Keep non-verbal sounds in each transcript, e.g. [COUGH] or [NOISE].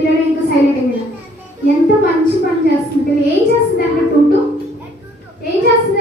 పిల్లలు ఇంకా సైలెంట్ అయ్యారు ఎంత మంచి పని చేస్తుంది ఏం చేస్తుంది అన్నట్టు ఏం చేస్తుంది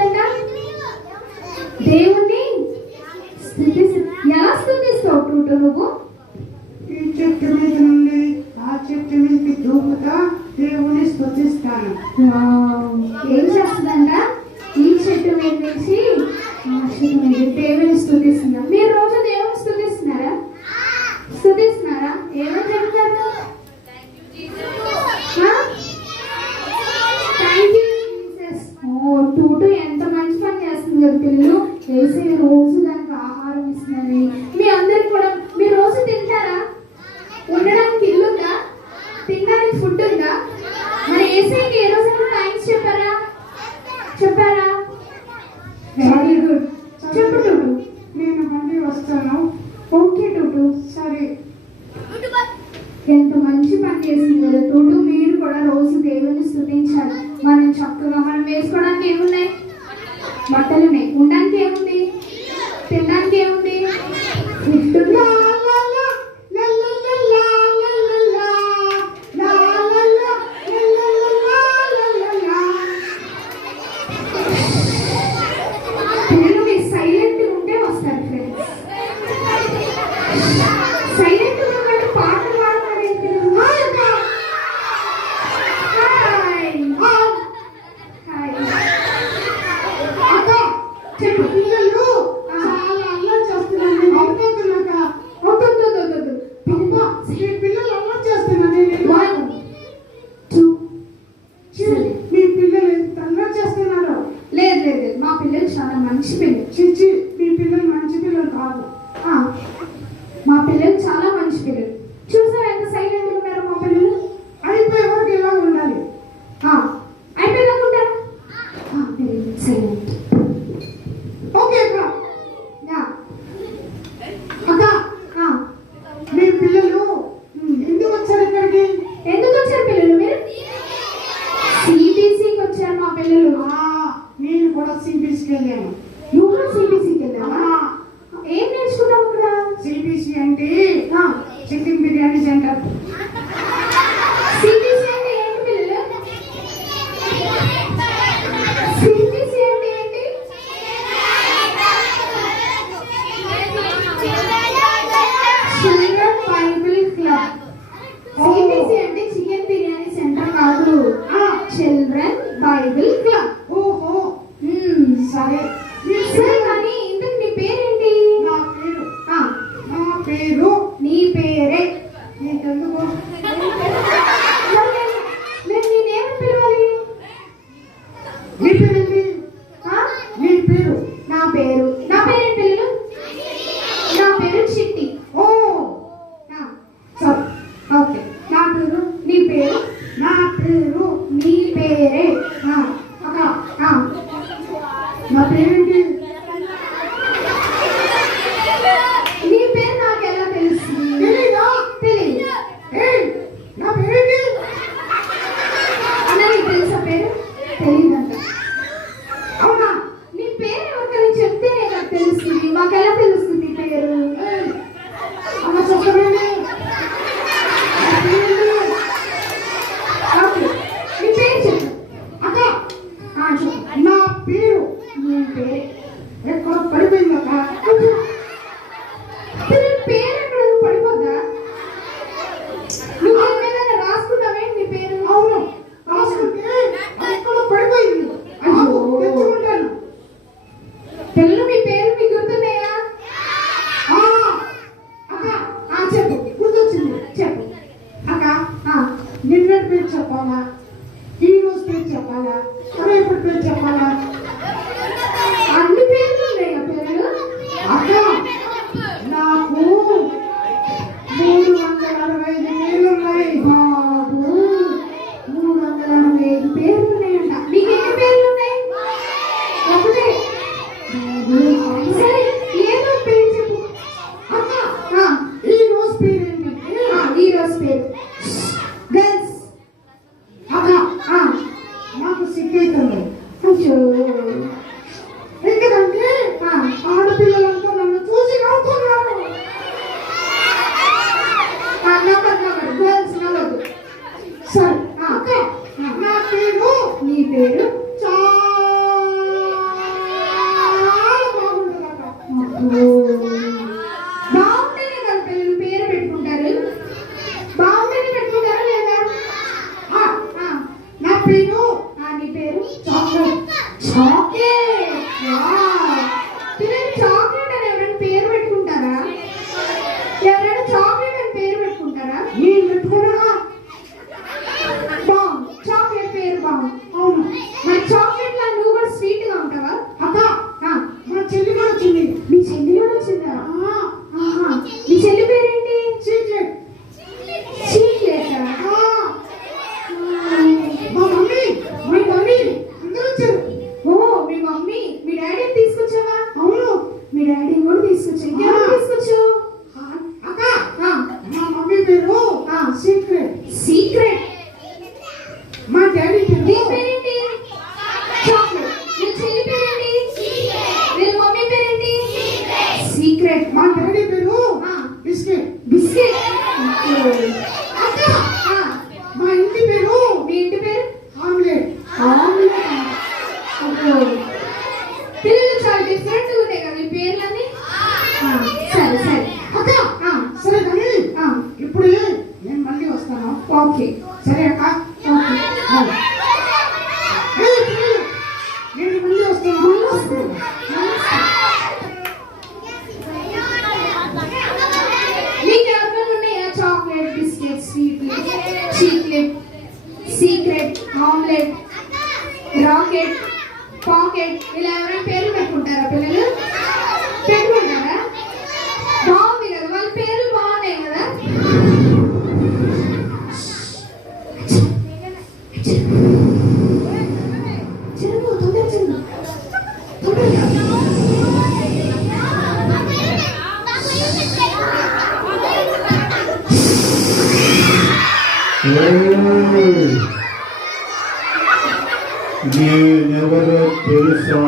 నేనెవరో తెలుసా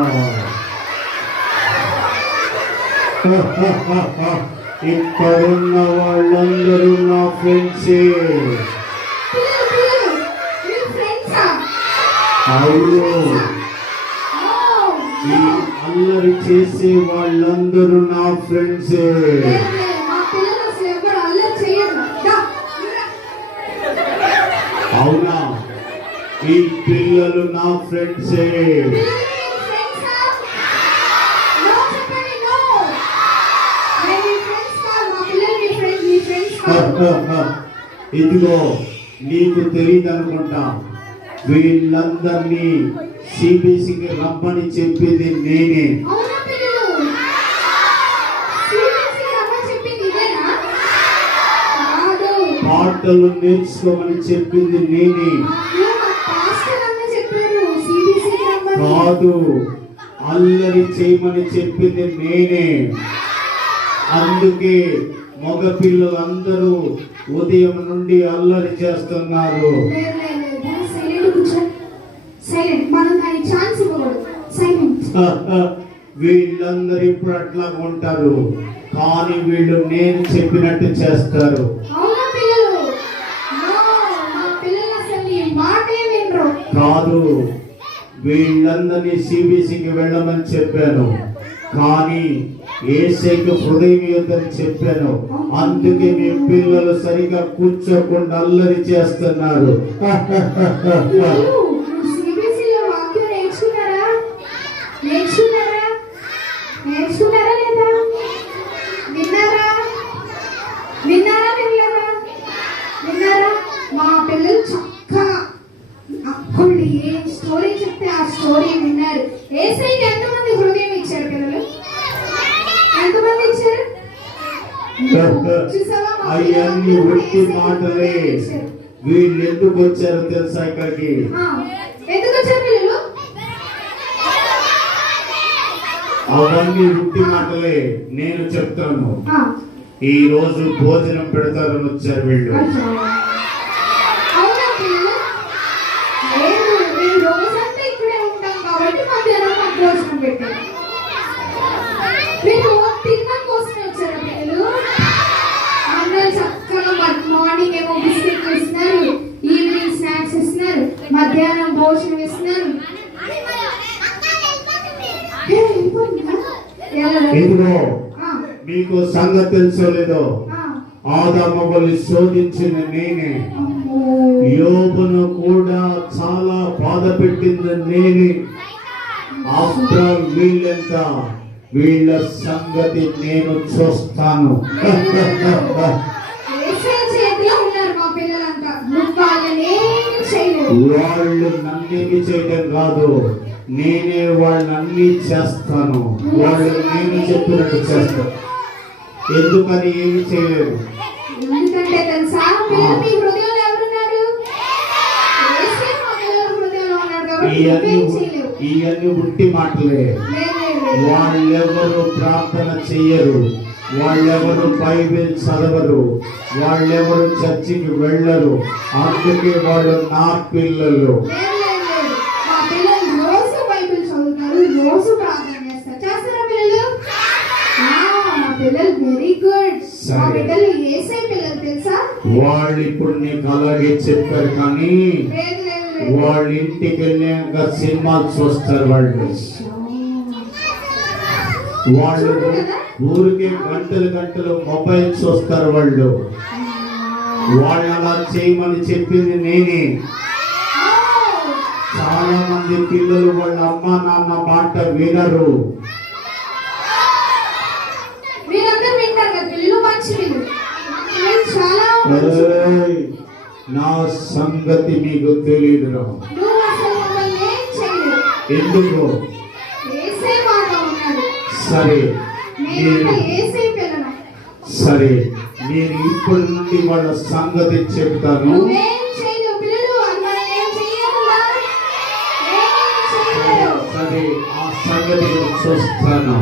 ఇక్కడున్న వాళ్ళందరూ నా ఫ్రెండ్స్ అవును ఈ చేసే వాళ్ళందరూ నా ఫ్రెండ్సే ఈ పిల్లలు నా ఫ్రెండ్సే ఇదిగో నీకు తెలియదు అనుకుంటా వీళ్ళందరినీ సిబిసికి రమ్మని చెప్పింది నేనే. పాటలు నేర్చుకోమని చెప్పింది నేనే. కాదు. అల్లరి చేయమని చెప్పింది నేనే. అందుకే మగపిల్లలందరూ ఉదయం నుండి అల్లరి చేస్తున్నారు. వీళ్ళందరూ ఇప్పుడు అట్లా ఉంటారు. కానీ వీళ్ళు నేను చెప్పినట్టు చేస్తారు. కాదు. వీళ్ళందరినీ సిబిసికి వెళ్ళమని చెప్పాను. కానీ ఏసేకి హృదయం యుద్ధం చెప్పాను. అందుకే మీ పిల్లలు సరిగా కూర్చోకుండా అల్లరి చేస్తున్నారు. [LAUGHS] తెలుసా ఇక్కడికి అవన్నీ ఉట్టి మాటలే నేను చెప్తాను. ఈ రోజు భోజనం పెడతారని వచ్చారు వీళ్ళు. మీరు పోషణ వేస్తున్నాను మీకు సంగతి తెలుసో లేదో? శోధించిన నేనే. యోగును కూడా చాలా బాధ పెట్టింది నేనే. ఆఫ్టర్ వీళ్ళంత వీళ్ళ సంగతి నేను చూస్తాను. వాళ్ళు నన్నేమి చేయటం కాదు. నేనే వాళ్ళని అన్ని చేస్తాను. వాళ్ళు నేను చెప్పినట్టు చేస్తాను ఎందుకని ఏమి చేయలేదు ఇవన్నీ ఉట్టి మాటలే. వాళ్ళెవరు ప్రార్థన చెయ్యరు. వాళ్ళెవరు బైబిల్ చదవరు వాళ్ళెవరు చర్చికి వెళ్ళరు అందుకే వాళ్ళు నా పిల్లలు. వాళ్ళు ఇప్పుడు నీకు అలాగే చెప్పారు కానీ వాళ్ళ ఇంటికి వెళ్ళాక సినిమా చూస్తారు వాళ్ళు. వాళ్ళు ఊరికే గంటలు గంటలు మొబైల్స్ వస్తారు వాళ్ళు. వాళ్ళు అలా చేయమని చెప్పింది నేనే. చాలా మంది పిల్లలు వాళ్ళ అమ్మ నాన్న మాట వినరు. నా సంగతి మీకు తెలియదురా ఎందుకు? సరే సరే నేను ఇప్పటి నుండి వాళ్ళ సంగతి చెప్తాను సరే ఆ సంగతి చూస్తాను.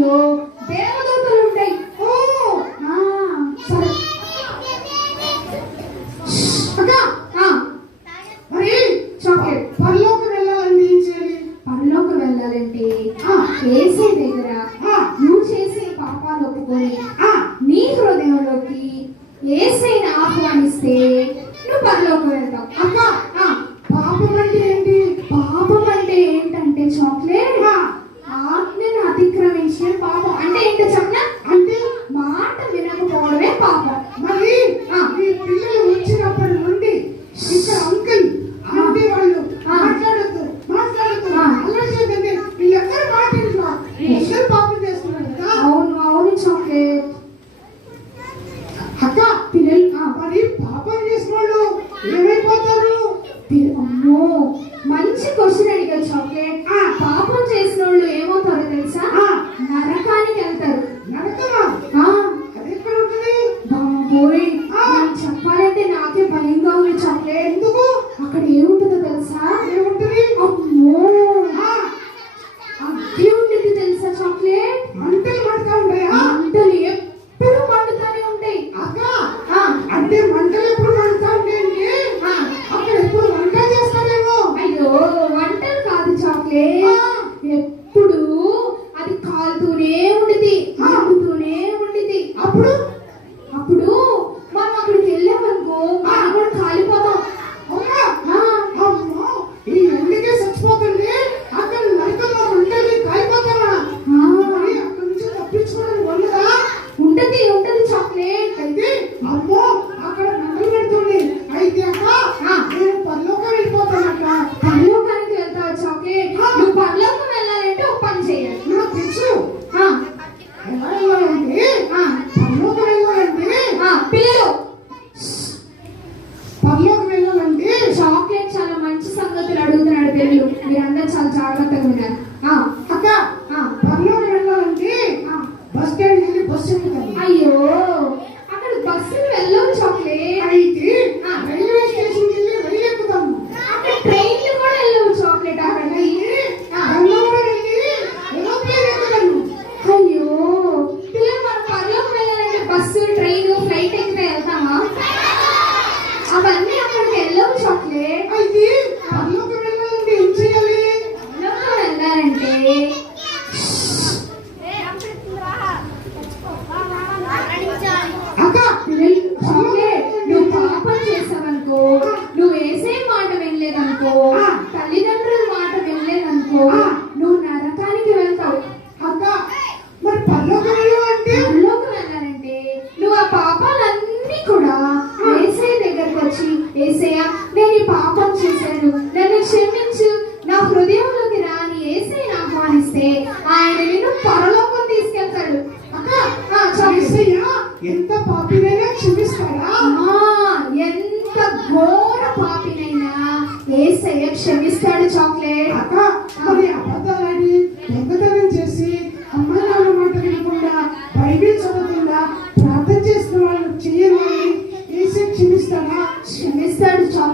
Senhor, Deus నో మంచి క్వశ్చన్ అడిగారు చాక్లెట్ పాపం చేసిన వాళ్ళు ఏమవుతారో తెలుసా? నరకానికి వెళ్తారు. అయితే అమ్మో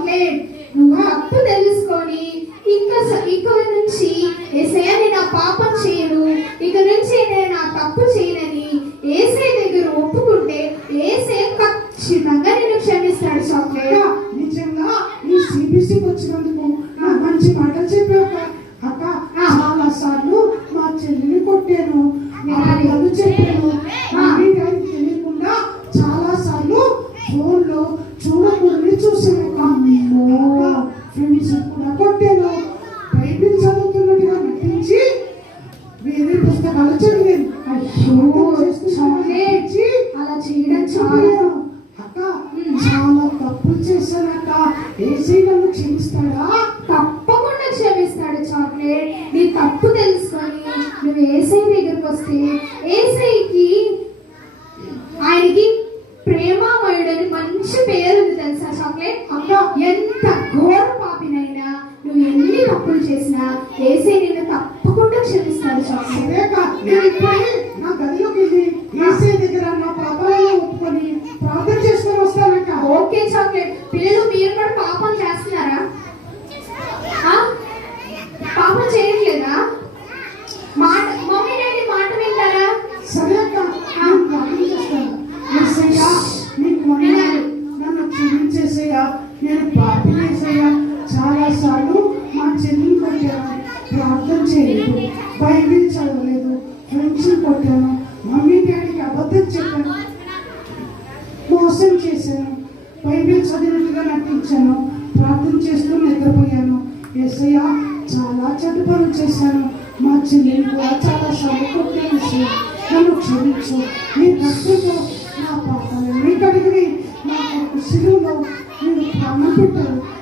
మేడ్ నువ్వు అప్పు తెలుసుకొని ఇంకా ఇక నుంచి ఏసయ్య చాలా చెడు పనులు చేశాను. మా చెల్లెలు కూడా చాలా శ్రమ నన్ను క్షమించు. మీ భక్తితో నా పాపాలన్నీ కడిగి నా యొక్క శిలువలో మీరు ప్రాణం పెట్టారు.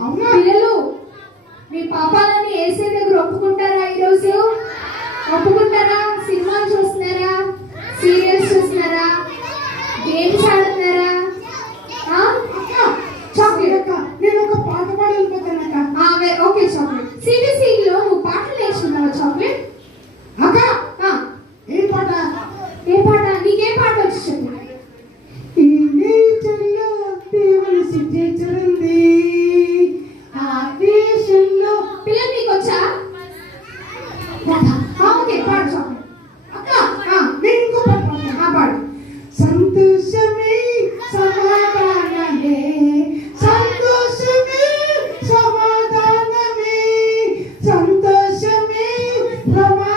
আমরা Promote